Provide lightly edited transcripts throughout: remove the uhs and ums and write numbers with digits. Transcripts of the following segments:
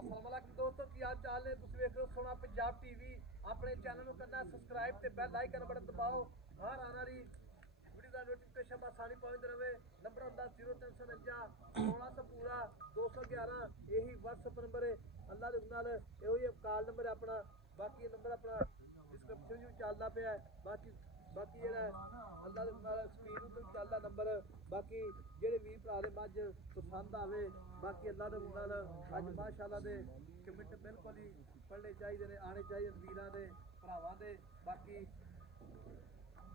अस्सलाम वालेकुम दोस्तों की हाल चाल है तुम देख रहे हो सोना पंजाब टीवी अपने चैनल ਨੂੰ ਕਰਨਾ ਸਬਸਕ੍ਰਾਈਬ ਤੇ ਬੈਲ ਆਈਕਨ ਬਟਨ ਦਬਾਓ ਹਰ ਆਉਣ ਵਾਲੀ ਵੀਡੀਓ ਦਾ ਨੋਟੀਫਿਕੇਸ਼ਨ ਆਸਾਨੀ ਪਹੁੰਚਦੇ ਰਹੇ ਨੰਬਰ ਹੁੰਦਾ 0349 1600 ਪੂਰਾ 211 ਇਹੀ WhatsApp ਨੰਬਰ ਹੈ ਅੱਲਾ ਦੇ ਨਾਲ ਇਹੋ ਹੀ ਕਾਲ ਨੰਬਰ ਆਪਣਾ ਬਾਕੀ ਨੰਬਰ ਆਪਣਾ ਡਿਸਕ੍ਰਿਪਸ਼ਨ ਵਿੱਚ ਚੱਲਦਾ ਪਿਆ ਬਾਕੀ ਜਿਹੜਾ ਅੱਲਾ ਦੇ ਨਾਲ ਸਕਰੀਨ ਉੱਤੇ ਚੱਲਦਾ ਨੰਬਰ ਬਾਕੀ ਜਿਹੜੇ ਵੀਰ ਭਰਾ ਦੇ ਮੱਝ ਪਸੰਦ ਆਵੇ ਬਾਕੀ ਅੱਲਾ ਦੇ ਨਾਲ ਅੱਜ ਮਾਸ਼ਾਅੱਲਾ ਦੇ ਕਮੈਂਟ ਬਿਲਕੁਲ ਹੀ ਪੜ੍ਹਨੇ ਚਾਹੀਦੇ ਨੇ ਆਣੇ ਚਾਹੀਦੇ ਵੀਰਾਂ ਦੇ ਭਰਾਵਾਂ ਦੇ ਬਾਕੀ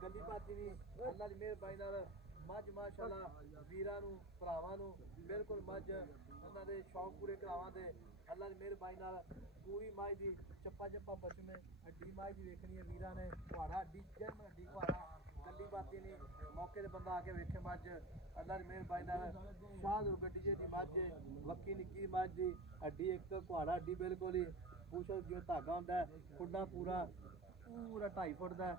ਗੱਲੀ ਬਾਤੀ ਵੀ ਅੱਲਾ ਦੀ ਮਿਹਰਬਾਨੀ ਨਾਲ ਮੱਝ ਮਾਸ਼ਾਅੱਲਾ ਵੀਰਾਂ ਨੂੰ ਭਰਾਵਾਂ ਨੂੰ ਬਿਲਕੁਲ ਮੱਝ ਉਹਨਾਂ ਦੇ ਸ਼ੌਕ ਪੂਰੇ ਕਰਾਵਾਂ ਦੇ ਅੱਲਾ ਦੀ ਮਿਹਰਬਾਨੀ ਨਾਲ ਪੂਰੀ ਮੱਝ ਦੀ ਚੱਪਾ ਪਸ਼ਮ ਹੱਡੀ ਮੱਝ ਦੀ ਵੇਖਣੀ ਹੈ ਵੀਰਾਂ ਨੇ ਕੁਹਾੜਾ ਹੱਡੀ ਜਨਮ ਹੱਡੀ ਕੁਹਾੜਾ ਗੱਲੀ ਬਾਤੀ ਨਹੀਂ ਮੌਕੇ ਤੇ ਬੰਦਾ ਆ ਕੇ ਵੇਖੇ ਮੱਝ ਅੱਲਾ ਦੀ ਮਿਹਰਬਾਨੀ ਨਾਲ ਸ਼ਾਹਦੁਰ ਗੱਡੀ ਜਿਹੜੀ ਮੱਝ ਵੱਕੀ ਨਿੱਕੀ ਮੱਝ ਦੀ ਹੱਡੀ ਇੱਕ ਕੁਹਾੜਾ ਹੱਡੀ ਬਿਲਕੁਲ ਹੀ ਪੂਛੋ ਜਿਵੇਂ ਧਾਗਾ ਹੁੰਦਾ ਖੁੱਡਾ ਪੂਰਾ 2.5 ਫੁੱਟ ਦਾ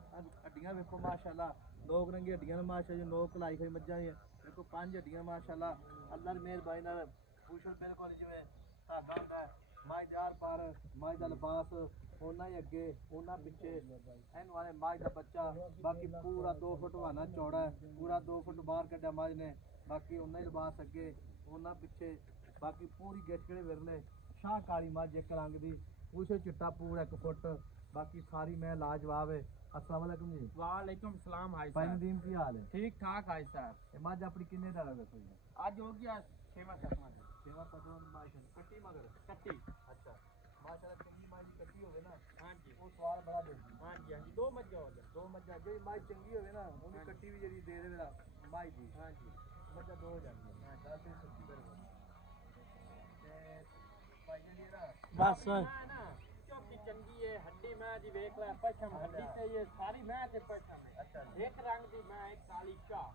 ਹੱਡੀਆਂ ਵੇਖੋ ਮਾਸ਼ਾਅੱਲਾ ਲੋਕ ਰੰਗੀ ਹੱਡੀਆਂ ਨੇ ਮਾਸ਼ਾਅੱਲਾ ਲੋਕ ਕਲਾਈ ਖਾਈ ਮੱਝਾਂ ਦੀਆਂ ਵੇਖੋ 5 ਹੱਡੀਆਂ ਮਾਸ਼ਾਅੱਲਾ ਅੱਲਾ ਦੀ ਮਿਹਰਬਾਨੀ ਨਾਲ ਪੂਛੋ ਬਿਲਕੁਲ ਜਿਵੇਂ ਧਾਗਾ ਹੁੰਦਾ ਮੱਝ ਦੇ ਆਰ ਪਾਰ ਮੱਝ ਦਾ ਲਿਬਾਸ ਉਹਨਾਂ ਹੀ ਅੱਗੇ ਉਹਨਾਂ ਪਿੱਛੇ ਇਹਨੂੰ ਵਾਲੇ ਮੱਝ ਦਾ ਬੱਚਾ ਬਾਕੀ ਪੂਰਾ 2 ਫੁੱਟ ਵਾਨਾ ਚੌੜਾ ਪੂਰਾ 2 ਫੁੱਟ ਬਾਹਰ ਕੱਢਿਆ ਮੱਝ ਨੇ ਬਾਕੀ ਉਹਨਾਂ ਹੀ ਲਿਬਾਸ ਅੱਗੇ ਉਹਨਾਂ ਪਿੱਛੇ ਬਾਕੀ ਪੂਰੀ ਗਿੱਠ ਵਿਰਲੇ ਸ਼ਾਹ ਕਾਲੀ ਮੱਝ ਇੱਕ ਰੰਗ ਦੀ ਪੂਛੋ ਚਿੱਟਾ ਪੂਰਾ 1 ਫੁੱਟ बाकी सारी मैं लाजवाब है अस्सलाम वालेकुम जी वालेकुम सलाम हाय भाई नदीम की हाल है ठीक ठाक हाय सर मज अपनी किन्ने दा लगे कोई आज हो गया 6वां 7वां सेवा पकड़न माशाल्लाह कट्टी मगर कट्टी अच्छा माशाल्लाह चंगी माई कट्टी होवे ना हां जी वो सवाल बड़ा देती हां जी दो मज्जा हो गया दो मज्जा जेडी माई चंगी होवे ना ओनी कट्टी भी जेडी दे देवेला माई दी हां जी मज्जा दो हो जाती है हां 10 से 70 बिल्कुल ते भाई जेडी ना बस ना चौकी चंगी है हड्डी मैं दी देख ले पछम हड्डी से ये सारी मैं ते पछम है अच्छा एक रंग दी मैं एक काली शाह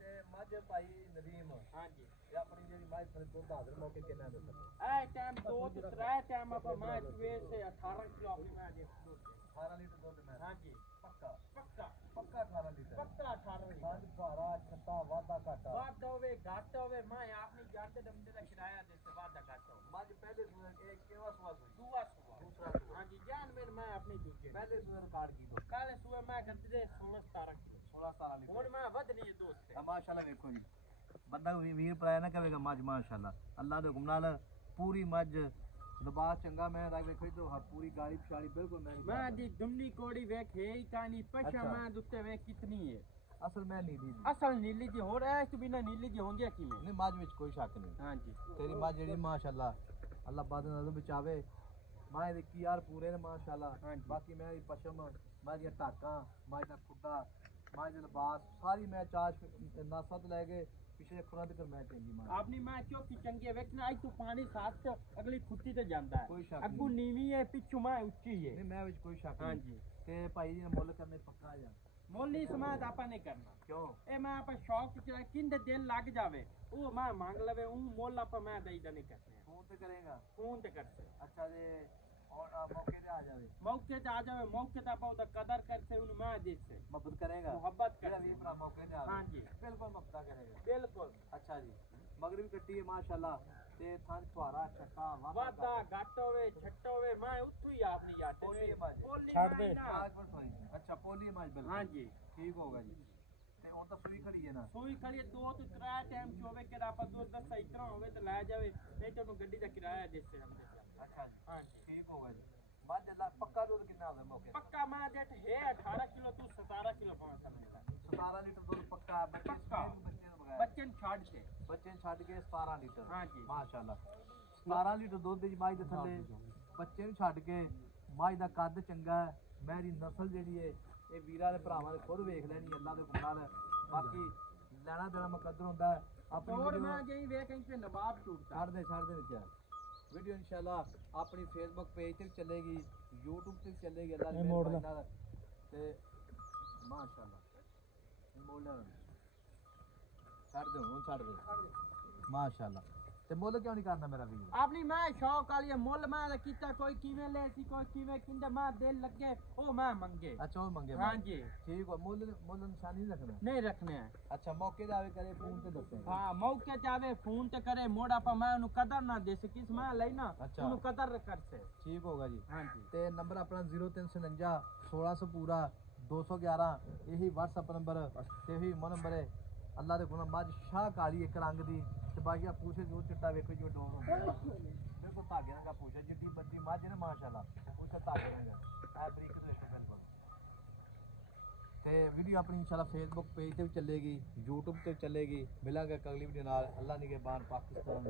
ਤੇ ਮੱਝ ਭਾਈ ਨਦੀਮ ਹਾਂਜੀ ਇਹ ਆਪਣੀ ਜਿਹੜੀ ਮੱਝ ਫਿਰ ਦੁੱਧ ਹਾਜ਼ਰ ਮੌਕੇ ਕਿੰਨਾ ਦੇ ਐ ਟਾਈਮ 2 ਤੇ 3 ਟਾਈਮ ਆਪਾਂ ਮੈਂ ਸਵੇਰ ਸੇ 18 ਕਿਲੋ ਆਪਣੀ ਮੈਂ ਦੇ 18 ਲੀਟਰ ਦੁੱਧ ਮੈਂ ਹਾਂਜੀ ਪੱਕਾ ਪੱਕਾ 18 ਲੀਟਰ ਪੱਕਾ 18 ਲੀਟਰ ਮੱਝ ਭਾਰਾ ਛੱਟਾ ਵਾਧਾ ਘਾਟਾ ਵਾਧਾ ਹੋਵੇ ਘੱਟ ਹੋਵੇ ਮੈਂ ਆਪਣੀ ਜਾਨ ਦੇ ਦਮਦੇ ਦਾ ਕਿਰਾਇਆ ਦੇ ਸੇ ਵਾਧਾ ਘੱਟ ਹੋਵੇ ਮੱਝ ਪਹਿਲੇ ਸੂਏ ਇਹ ਕਿਹੜਾ ਸੂਆ ਹੋਈ ਦੂਆ ਸੂਆ ਦੂਸਰਾ ਸੂਆ ਹਾਂਜੀ ਜਾਨ ਮੇਰ ਮੈਂ ਆਪਣੀ ਦੂਜੇ ਪਹਿਲੇ ਸੂਏ ਰਿਕਾਰਡ ਕੀ ਦੋ ਕਾਲੇ ਸੂਏ ਮੈਂ ਕਰਦੀ ਦੇ 16 17 ਕਿਲੋ 16 17 ਲੀਟਰ ਹੁਣ ਮੈਂ ਵਧ ਲਈ ਦੋਸਤ ਮਾਸ਼ਾਅੱਲਾ ਵੇਖੋ ਜੀ ਬੰਦਾ ਵੀਰ ਪਰਾਇਆ ਨਾ ਕਹੇਗਾ ਮੱਝ ਮਾਸ਼ਾਅੱਲਾ ਅੱਲਾ ਦੇ ਹੁਕਮ ਨਾਲ ਪੂਰੀ ਮੱਝ ਦਬਾਅ ਚੰਗਾ ਮੈਂ ਤਾਂ ਵੇਖੋ ਜੀ ਪੂਰੀ ਗਾਲੀ ਪਛਾੜੀ ਬਿਲਕੁਲ ਮੈਂ ਦੀ ਦੁੰਨੀ ਕੋੜੀ ਵੇਖ ਹੈ ਹੀ ਕਾਨੀ ਪਛਾ ਮੈਂ ਦੁੱਤੇ ਵੇਖ ਕਿਤਨੀ ਹੈ ਅਸਲ ਮੈਂ ਨੀਲੀ ਦੀ ਅਸਲ ਨੀਲੀ ਜੀ ਹੋਰ ਐ ਕਿ ਬਿਨਾ ਨੀਲੀ ਜੀ ਹੁੰਦੀ ਹੈ ਕਿਵੇਂ ਨਹੀਂ ਮੱਝ ਵਿੱਚ ਕੋਈ ਸ਼ੱਕ ਨਹੀਂ ਹਾਂਜੀ ਤੇਰੀ ਮੱਝ ਜਿਹੜੀ ਮਾਸ਼ਾਅੱਲਾ ਅੱਲਾ ਬਾਦ ਨਾਲ ਬਚਾਵੇ ਮੈਂ ਦੇ ਕੀ ਯਾਰ ਪੂਰੇ ਨੇ ਮਾਸ਼ਾਅੱਲਾ ਬਾਕੀ ਮੈਂ ਦੀ ਪਸ਼ਮ ਮੈਂ ਦੀਆਂ ਟਾਕਾਂ ਮੈਂ ਦਾ ਖੁੱਡਾ ਮੈਂ ਦੇ ਲਿਬਾਸ ਸਾਰੀ ਮੈਂ ਚਾਸ਼ ਨਸਦ ਲੈ ਕੇ ਪਿਛਲੇ ਖੁਰਾਂ ਤੱਕ ਮੈਂ ਚੰਗੀ ਮਾਂ ਆਪਣੀ ਮੈਂ ਚੋਕੀ ਚੰਗੀ ਵੇਖਣਾ ਅੱਜ ਤੂੰ ਪਾਣੀ ਸਾਥ ਅਗਲੀ ਖੁੱਤੀ ਤੇ ਜਾਂਦਾ ਹੈ ਅੱਗੂ ਨੀਵੀਂ ਹੈ ਪਿੱਛੋਂ ਮੈਂ ਉੱਚੀ ਹੈ ਨਹੀਂ ਮੈਂ ਵਿੱਚ ਕੋਈ ਸ਼ੱਕ ਨਹੀਂ ਹਾਂਜੀ ਤੇ ਭਾਈ ਜੀ ਨੇ ਮੁੱਲ ਕਰਨੇ ਪੱਕਾ ਜਾ ਮੁੱਲ ਸਮਾਦ ਆਪਾਂ ਨਹੀਂ ਕਰਨਾ ਕਿਉਂ ਇਹ ਮੈਂ ਆਪਾਂ ਸ਼ੌਕ ਚ ਕਿੰਦੇ ਦਿਲ ਲੱਗ ਜਾਵੇ ਉਹ ਮੈਂ ਮੰਗ ਲਵੇ ਉਹ ਮੁੱਲ ਆਪਾਂ ਮੈਂ ਦਈਦਾ ਨਹੀਂ ਕਰਨੇ ਫੋਨ ਤੇ ਕਰੇਗਾ ਫੋਨ ਤੇ ਕਰਤੇ ਅੱਛਾ ਜੇ और मौके पे आ जावे मौके पे आ जावे मौके पे आपा कदर करते उन मां देसे मोहब्बत करेगा मोहब्बत मेरा भी भरा मौके पे आ हां जी बिल्कुल मोहब्बत करेगा बिल्कुल अच्छा जी मगर भी कट्टी है माशाल्लाह ते थान छुआरा छट्टा वादा घट होवे छट्टा होवे मैं उठू ही आपनी याद पोली छाड़ दे अच्छा पोली माज बिल्कुल हां जी ठीक होगा जी ਤੇ ਹੁਣ ਤਾਂ ਸੂਈ ਖੜੀ ਹੈ ਨਾ ਸੂਈ ਖੜੀ 2 ਤੋਂ 3 ਟਾਈਮ ਚ ਹੋਵੇ ਕਿ ਆਪਾਂ ਦੁੱਧ ਦੱਸ ਇਤਨਾ ਹੋਵੇ ਤੇ ਲੈ ਜਾਵੇ ਨਹੀਂ ਤੇ ਉਹਨੂੰ ਗੱਡੀ ਦਾ ਕਿਰਾਇਆ ਦੇਸੇ ਹਮ ਦੇ ਅੱਛਾ ਜੀ ਹਾਂ ਜੀ ਠੀਕ ਹੋਗਾ ਜੀ ਮੱਝ ਦਾ ਪੱਕਾ ਦੁੱਧ ਕਿੰਨਾ ਹੁੰਦਾ ਮੌਕੇ ਪੱਕਾ ਮਾਂ ਜੱਟ ਹੈ 18 ਕਿਲੋ ਤੂੰ 17 ਕਿਲੋ ਪਾਉਂ ਸਮਝਦਾ 17 ਲੀਟਰ ਦੁੱਧ ਪੱਕਾ ਬੱਚੇ ਬੱਚੇ ਨੂੰ ਛੱਡ ਕੇ ਛੱਡ ਕੇ 17 ਲੀਟਰ ਹਾਂ ਜੀ ਮਾਸ਼ਾਅੱਲਾ 17 ਲੀਟਰ ਦੁੱਧ ਦੀ ਮੱਝ ਦੇ ਥੱਲੇ ਬੱਚੇ ਨੂੰ ਛੱਡ ਕੇ ਮੱਝ ਦਾ ਕੱਦ ਚੰਗਾ ਹੈ ਮੇਰੀ ਨਸਲ ਜਿਹੜੀ ਹੈ ਇਹ ਵੀਰਾਂ ਦੇ ਭਰਾਵਾਂ ਦੇ ਖੁਦ ਵੇਖ ਲੈਣੀ ਅੱਲਾ ਦੇ ਹੁਕਮ ਨਾਲ ਬਾਕੀ ਲੈਣਾ ਦੇਣਾ ਮੁਕੱਦਰ ਹੁੰਦਾ ਆਪਣੀ ਵੀਡੀਓ ਮੈਂ ਗਈ ਵੇਖ ਇੰਤੇ ਨਵਾਬ ਟੁੱਟਦਾ ਛੱਡ ਦੇ ਵਿੱਚ ਵੀਡੀਓ ਇਨਸ਼ਾਅੱਲਾ ਆਪਣੀ ਫੇਸਬੁੱਕ ਪੇਜ ਤੇ ਵੀ ਚੱਲੇਗੀ YouTube ਤੇ ਵੀ ਚੱਲੇਗੀ ਅੱਲਾ ਦੀ ਮਿਹਰਬਾਨੀ ਨਾਲ ਤੇ ਮਾਸ਼ਾਅੱਲਾ ਮੋਲਾ ਛੱਡ ਦੇ ਮਾਸ਼ਾਅੱਲਾ ਤੇ ਮੁੱਲ ਕਿਉਂ ਨਹੀਂ ਕਰਨਾ ਮੇਰਾ ਵੀਰ? ਆਪਣੀ ਮੈਂ ਸ਼ੌਕ ਵਾਲੀ ਹੈ, ਮੁੱਲ ਮੈਂ ਤਾਂ ਕੀਤਾ ਕੋਈ ਕਿਵੇਂ ਲੈ ਸੀ ਕੋਈ ਕਿਵੇਂ ਕਿੰਦੇ ਮੈਂ ਦਿਲ ਲੱਗੇ ਉਹ ਮੈਂ ਮੰਗੇ। ਅੱਛਾ ਉਹ ਮੰਗੇ ਹਾਂਜੀ ਠੀਕ ਹੈ। ਮੁੱਲ ਨਿਸ਼ਾਨੀ ਨਹੀਂ ਰੱਖਣਾ? ਨਹੀਂ ਰੱਖਣੇ ਹੈ। ਅੱਛਾ ਮੌਕੇ ਤੇ ਆਵੇ ਕਰੇ ਫੋਨ ਤੇ ਦੱਸੇ? ਹਾਂ ਮੌਕੇ ਤੇ ਆਵੇ ਫੋਨ ਤੇ ਕਰੇ ਮੋੜ ਆਪਾਂ ਮੈਂ ਉਹਨੂੰ ਕਦਰ ਨਾ ਦੇ ਸਕੀ ਮੈਂ ਲਈ ਨਾ ਅੱਛਾ। ਉਹਨੂੰ ਕਦਰ ਕਰਸੇ। ਠੀਕ ਹੋਗਾ ਜੀ। ਹਾਂਜੀ ਤੇ ਨੰਬਰ ਆਪਣਾ 0349 1600 ਪੂਰਾ 211 ਇਹੀ WhatsApp ਨੰਬਰ ਤੇ ਇਹੀ ਮੋ ਨੰਬਰ ਹੈ। ਅੱਲਾ ਦੇ ਗੁਨਾਹ ਮੱਝ ਸ਼ਾਹ ਕਾਲੀ ਇੱਕ ਰੰਗ ਦੀ ਤੇ ਬਾਕੀ ਆ ਪੂਛੇ ਜੋ ਚਿੱਟਾ ਵੇਖੋ ਜੋ ਡੋਰ ਹੁੰਦਾ ਦੇਖੋ ਧਾਗੇ ਨਾਲ ਪੂਛੇ ਜਿੱਡੀ ਬੱਦੀ ਮੱਝ ਨੇ ਮਾਸ਼ਾਅੱਲਾ ਪੂਛੇ ਧਾਗੇ ਨਾਲ ਆ ਬਰੀਕ ਤੋਂ ਇੱਕ ਬਿਲਕੁਲ। ਤੇ ਵੀਡੀਓ ਆਪਣੀ ਇਨਸ਼ਾਅੱਲਾ ਫੇਸਬੁੱਕ ਪੇਜ ਤੇ ਵੀ ਚੱਲੇਗੀ, YouTube ਤੇ ਵੀ ਚੱਲੇਗੀ। ਮਿਲਾਂਗੇ ਅਗਲੀ ਵੀਡੀਓ ਨਾਲ। ਅੱਲਾ ਨਿਗਹਿਬਾਨ ਪਾਕਿਸਤਾਨ।